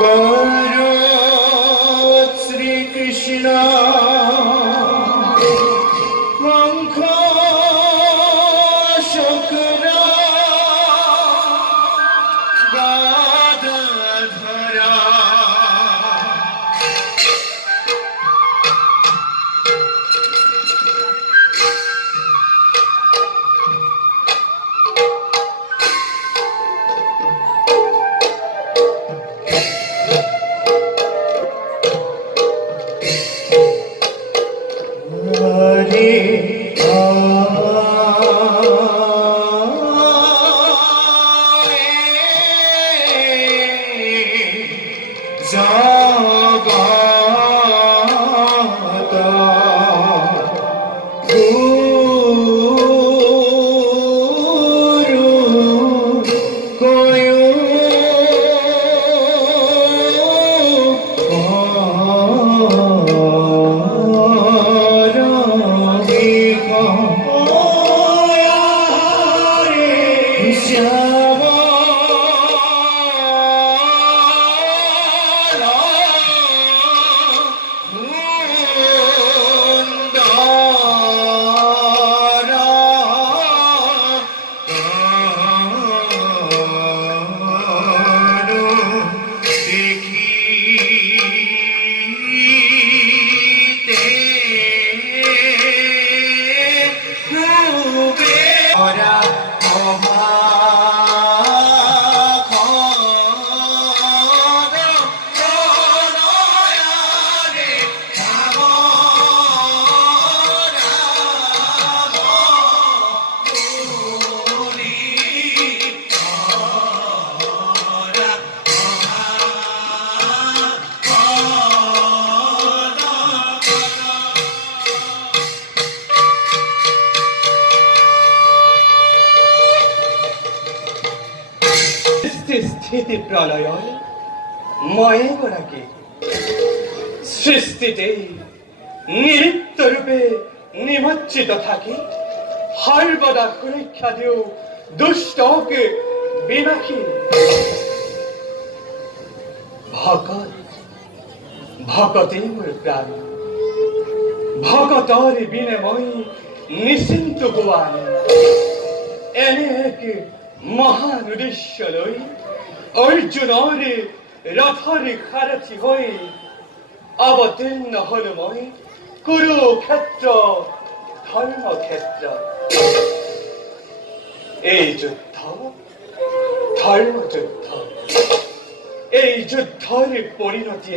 কর শ্রীকৃষ্ণ মঙ্খ শুক্র গাদাধরা স্থিতি প্রলয় ময়ে গোড়াকে সৃষ্টিতে নিমিত্ত রূপে নিমজ্জিত থাকে সর্বদা সুরক্ষা দিও দুষ্টকে বিনাশী ভকত ভকতে মোর প্রাণ ভকতর বিনিময় নিশ্চিন্ত গোয়ান এনে এক মহান উদ্দেশ্য লই অর্জুনের রথর খারথি হয়ে অবতীর্ণ হল মই কুরুক্ষেত্র ধর্মক্ষেত্র। এই যুদ্ধ ধর্মযুদ্ধ, এই যুদ্ধর পরিণতি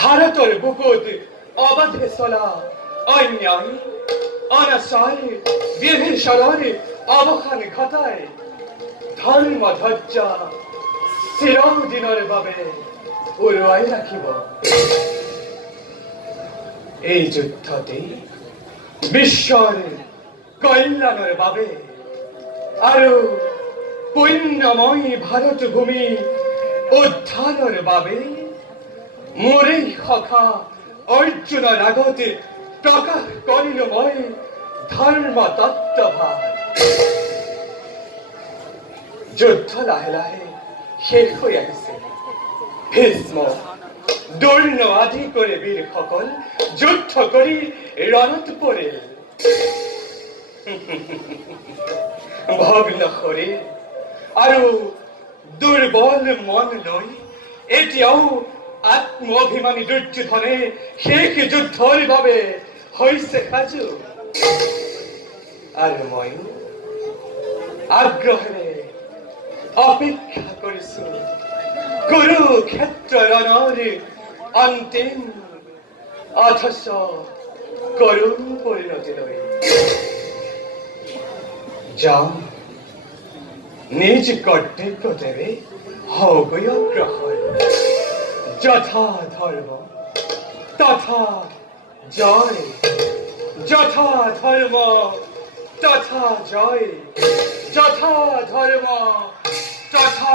ভারতের বুকুত অবাধে চলা অন্যায় অনাচার বিভীষণের অবসান ঘটায় ধর্ম ধ্বজা চিরদিনের বাবে উৰুৱাই ৰাখিব। এই যুদ্ধতে বিশ্বৰ কল্যাণৰ বাবে আৰু পুণ্যময় ভাৰত ভূমি উদ্ধাৰৰ বাবে মোৰে সখা অৰ্জুনৰ আগত প্ৰকাশ কৰিলো মই ধৰ্ম তত্ত্বভাৱ। যুদ্ধ লাহে লাহে শেষ হৈ আহিছে। ভীষ্ম দৈন্য আদি কৰি বীৰসকল যুদ্ধ কৰি ৰণত পৰিল। ভগ্ন শৰীৰ আৰু দুৰ্বল মন লৈ এতিয়াও আত্মঅভিমানী দুৰ্যোধনে শেষ যুদ্ধৰ বাবে হৈছে সাজু। আৰু ময়ো আগ্ৰহেৰে অপেক্ষা কৰিছো কুৰুক্ষেত্ৰ ৰণৰ অন্তিম অথচ করুণ পরিণতি লই। যাও নিজ কর্তব্য দেবে হগৈ অগ্রসর। যথা ধর্ম তথা জয়, যথা ধর্ম তথা জয়, যথা ধর্ম তথা